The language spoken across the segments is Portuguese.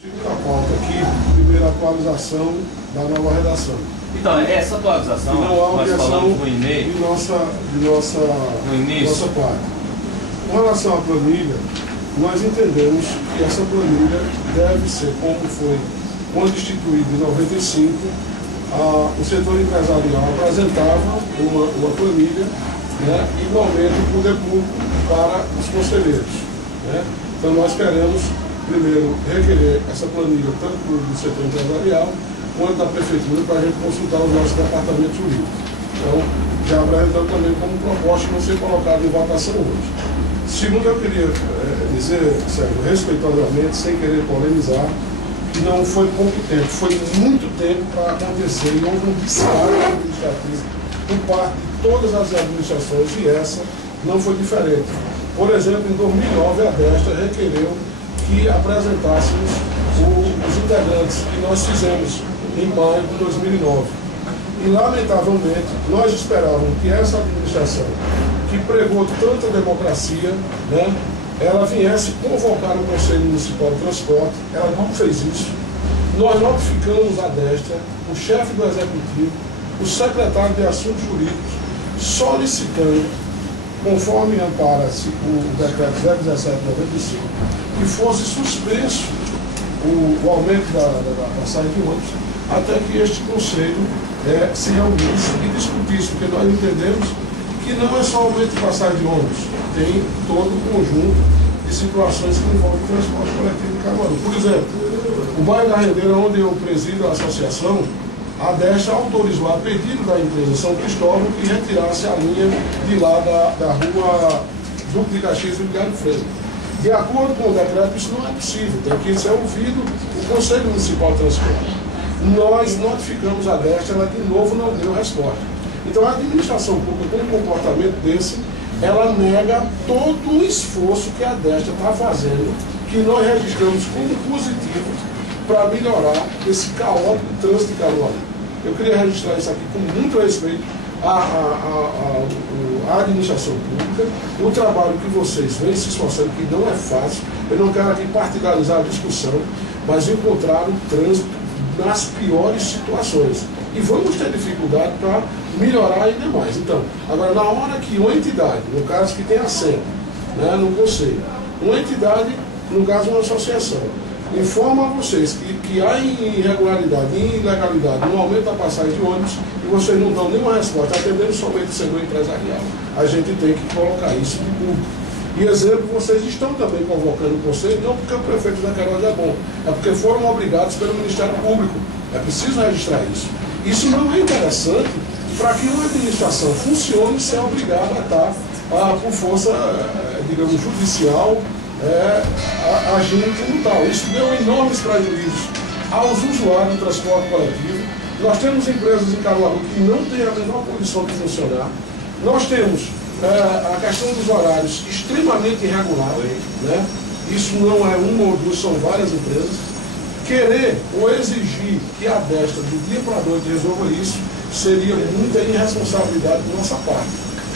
Segunda pauta aqui, primeira atualização da nova redação. Então, essa atualização, não há nós falamos no e-mail, de nossa parte. Com relação à planilha, nós entendemos que essa planilha deve ser como foi quando instituída em 95, o setor empresarial apresentava uma planilha, né, igualmente o poder público para os conselheiros. Né? Então nós queremos primeiro requerer essa planilha tanto do setor empresarial quanto da prefeitura para a gente consultar os nossos departamentos jurídicos. Então, já apresentando também como proposta não ser colocado em votação hoje. Segundo, eu queria dizer, Sérgio, respeitosamente, sem querer polemizar, que não foi pouco tempo, foi muito tempo para acontecer e houve um descaso administrativo por parte de todas as administrações e essa não foi diferente. Por exemplo, em 2009, a Destra requereu que apresentássemos os integrantes que nós fizemos em maio de 2009. E, lamentavelmente, nós esperávamos que essa administração, que pregou tanta democracia, né, ela viesse convocar o Conselho Municipal de Transporte. Ela não fez isso. Nós notificamos a Destra, o chefe do Executivo, o secretário de Assuntos Jurídicos, solicitando, conforme ampara-se o decreto 017/95, que fosse suspenso o aumento da passagem de ônibus, até que este Conselho se reunisse e discutisse, porque nós entendemos que não é só aumento de passagem de ônibus, tem todo um conjunto de situações que envolvem o transporte coletivo de Caruaru. Por exemplo, o bairro da Rendeira, onde eu presido a associação, a Destra autorizou, a pedido da empresa São Cristóvão, que retirasse a linha de lá da rua Duque de Caxias e Vigário Freire. De acordo com o decreto, isso não é possível, tem que ser ouvido o Conselho Municipal de Transporte. Nós notificamos a Destra, ela de novo não deu resposta. Então a administração pública, com um comportamento desse, ela nega todo o esforço que a Destra está fazendo, que nós registramos como positivo para melhorar esse caótico trânsito de Caruaru. Eu queria registrar isso aqui com muito respeito à administração pública, o trabalho que vocês vêm se esforçando, que não é fácil. Eu não quero aqui partidarizar a discussão, mas encontrar o trânsito nas piores situações. E vamos ter dificuldade para melhorar ainda mais. Então, agora, na hora que uma entidade, no caso que tem assento, né, no conselho, uma entidade, no caso uma associação, informa a vocês que há irregularidade e ilegalidade no aumento da passagem de ônibus e vocês não dão nenhuma resposta, atendendo somente o setor empresarial, a gente tem que colocar isso de público. E exemplo, vocês estão também convocando o conselho, não porque o prefeito da Caruaru é bom, é porque foram obrigados pelo Ministério Público. É preciso registrar isso. Isso não é interessante para que uma administração funcione sem ser obrigada a estar por força, digamos, judicial, agindo como tal. Isso deu enormes prejuízos aos usuários do transporte coletivo. Nós temos empresas em Caruaru que não têm a menor condição de funcionar. Nós temos a questão dos horários extremamente irregular, né? Isso não é uma ou duas, são várias empresas. Querer ou exigir que a Destra, do dia para a noite, resolva isso, seria muita irresponsabilidade da nossa parte.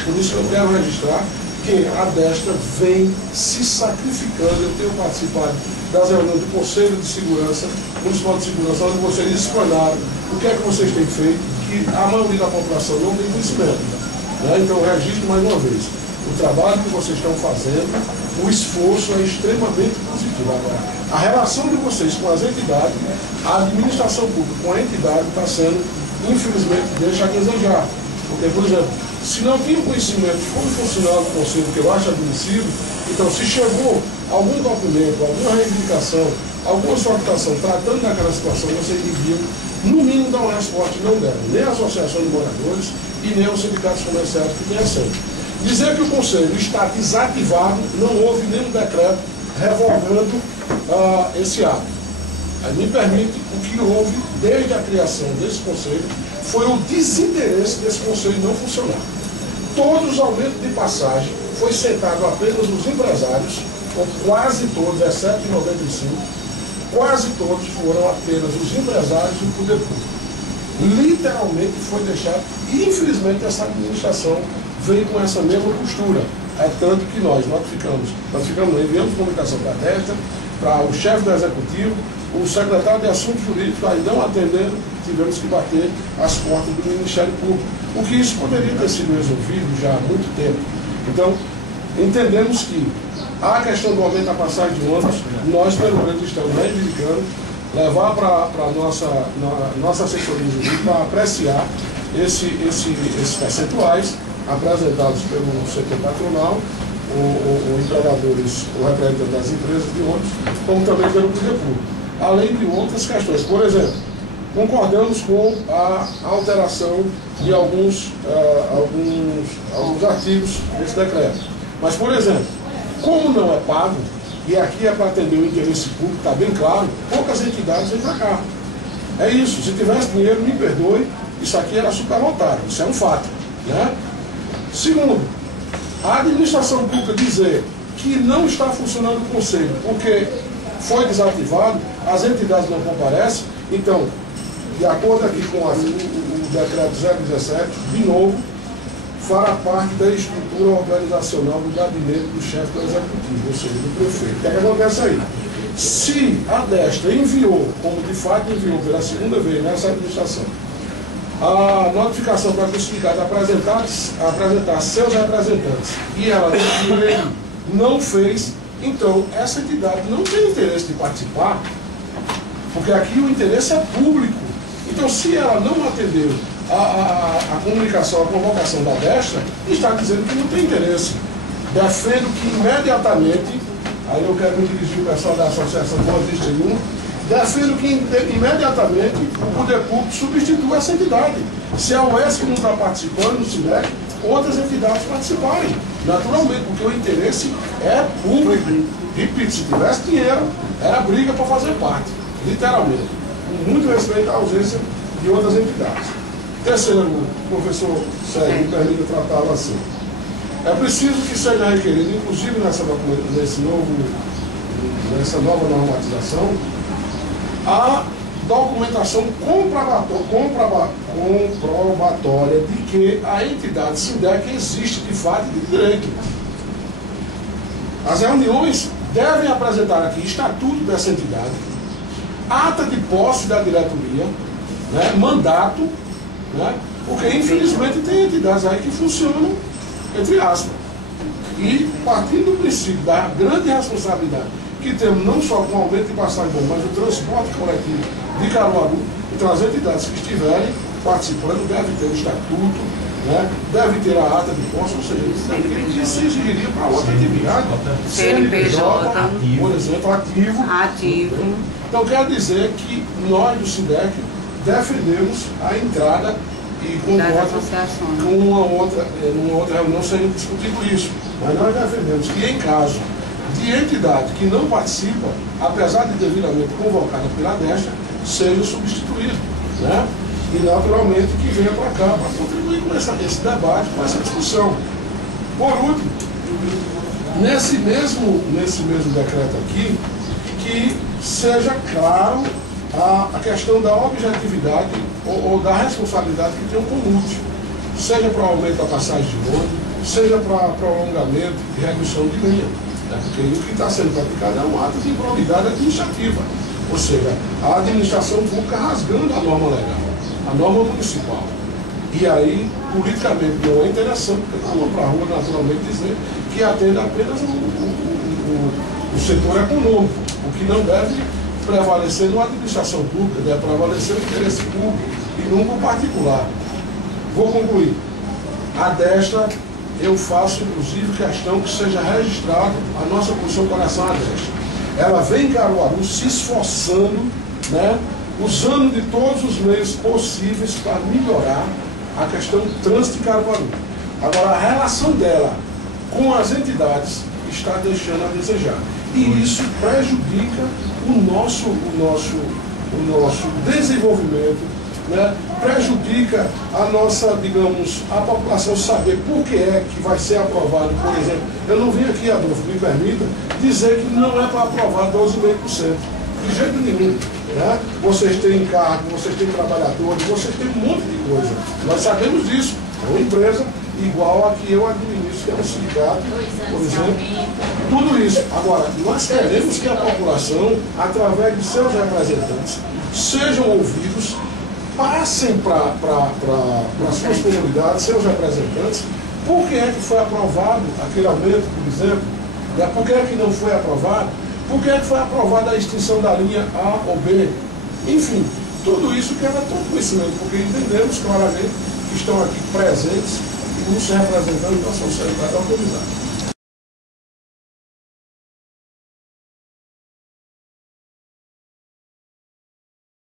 Por isso eu quero registrar que a Destra vem se sacrificando. Eu tenho participado das reuniões do Conselho de Segurança, Municipal de Segurança, onde vocês explanaram o que é que vocês têm feito, que a maioria da população não tem conhecimento. Né? Então eu registro mais uma vez. O trabalho que vocês estão fazendo, o esforço é extremamente positivo. Agora, a relação de vocês com as entidades, a administração pública com a entidade está sendo, infelizmente, deixa a desejar. Porque, por exemplo, se não tinha conhecimento de como funcionava o conselho, que eu acho admissível, então se chegou algum documento, alguma reivindicação, alguma solicitação tratando daquela situação, vocês deviam, no mínimo, dar uma resposta. Não deram, nem a Associação de Moradores e nem os sindicatos comerciais que têm assento. Dizer que o Conselho está desativado, não houve nenhum decreto revogando esse ato. Aí me permite, o que houve desde a criação desse Conselho foi o desinteresse desse Conselho não funcionar. Todos os aumentos de passagem foi sentado apenas os empresários, ou quase todos, exceto em 95, quase todos foram apenas os empresários e o poder público. Literalmente foi deixado, e infelizmente essa administração veio com essa mesma postura. É tanto que nós notificamos, enviamos comunicação para a Destra, para o chefe do executivo, o secretário de Assuntos Jurídicos, aí não atendendo, tivemos que bater as portas do Ministério Público. O que isso poderia ter sido resolvido já há muito tempo. Então, entendemos que a questão do aumento da passagem de ônibus, nós pelo menos estamos reivindicando, levar para a nossa assessoria jurídica para apreciar esses percentuais apresentados pelo setor patronal, o empregadores, o representante das empresas de ônibus, como também pelo poder público. Além de outras questões. Por exemplo, concordamos com a alteração de alguns artigos desse decreto. Mas, por exemplo, como não é pago, e aqui é para atender o interesse público, está bem claro, poucas entidades vêm para cá. É isso, se tivesse dinheiro, me perdoe, isso aqui era superlotado, isso é um fato. Né? Segundo, a administração pública dizer que não está funcionando o conselho porque foi desativado, as entidades não comparecem, então, de acordo aqui com o decreto 017, de novo, fará parte da estrutura organizacional do gabinete do chefe do executivo, ou seja, do prefeito. O que é que acontece aí? Se a Destra enviou, como de fato enviou pela segunda vez nessa administração, a notificação para que o sindicato apresentar seus representantes e ela não fez, então essa entidade não tem interesse de participar, porque aqui o interesse é público. Então, se ela não atendeu a comunicação, a convocação da Destra, está dizendo que não tem interesse. Defendo que imediatamente, aí eu quero me dirigir ao pessoal da Associação Boa-Vista em um, defendo que imediatamente o poder público substitua essa entidade. Se a UESC não está participando no SINDEC, outras entidades participarem, naturalmente, porque o interesse é público. Repito, se tivesse dinheiro, era briga para fazer parte, literalmente. Com muito respeito à ausência de outras entidades. Terceiro, professor Sérgio, me permita tratá-lo assim. É preciso que seja requerido, inclusive nessa nova normatização, a documentação comprobatória de que a entidade SINDEC existe de fato e de direito. As reuniões devem apresentar aqui estatuto dessa entidade, ata de posse da diretoria, né, mandato, né, porque infelizmente tem entidades aí que funcionam, entre aspas. E partindo do princípio da grande responsabilidade que temos não só com o aumento de passagem, mas o transporte coletivo de Caruaru, então as entidades que estiverem participando devem ter o estatuto, né, devem ter a ata de posse, ou seja, isso se exigiria para outra atividade. CNPJ, por exemplo, ativo. Então quer dizer que nós do SINDEC defendemos a entrada e com numa outra reunião seria discutido isso. Mas nós defendemos que em caso de entidade que não participa, apesar de devidamente convocada pela Destra, seja substituído. Né? E naturalmente que venha para cá para contribuir com esse debate, com essa discussão. Por último, nesse mesmo decreto aqui, que seja claro a questão da objetividade ou da responsabilidade que tem o comute, seja para o aumento da passagem de ônibus, seja para prolongamento e redução de linha. Né? Porque o que está sendo praticado é um ato de improbidade administrativa, ou seja, a administração pública rasgando a norma legal, a norma municipal. E aí, politicamente, não é interessante, porque não vão para a rua naturalmente dizer que atende apenas o setor econômico, o que não deve prevalecer na administração pública, deve prevalecer o interesse público e nunca o particular. Vou concluir. A Destra, eu faço inclusive questão que seja registrado a nossa posição com relação à Destra. Ela vem em Caruaru se esforçando, né, usando de todos os meios possíveis para melhorar a questão do trânsito de Caruaru. Agora, a relação dela com as entidades está deixando a desejar. E isso prejudica o nosso desenvolvimento, né? Prejudica a nossa, digamos, a população saber por que é que vai ser aprovado, por exemplo. Eu não vim aqui, Adolfo, me permita, dizer que não é para aprovar 12,5%. De jeito nenhum. Né? Vocês têm cargo, vocês têm trabalhadores, vocês têm um monte de coisa. Nós sabemos disso. É uma empresa igual a que eu administro, que é um sindicato, por exemplo. Tudo isso. Agora, nós queremos que a população, através de seus representantes, sejam ouvidos, passem para suas comunidades, seus representantes, por que é que foi aprovado aquele aumento, por exemplo, por que é que não foi aprovado, por que é que foi aprovada a extinção da linha A ou B, enfim, tudo isso quebra todo conhecimento, porque entendemos claramente que estão aqui presentes e nos representando na sociedade organizada.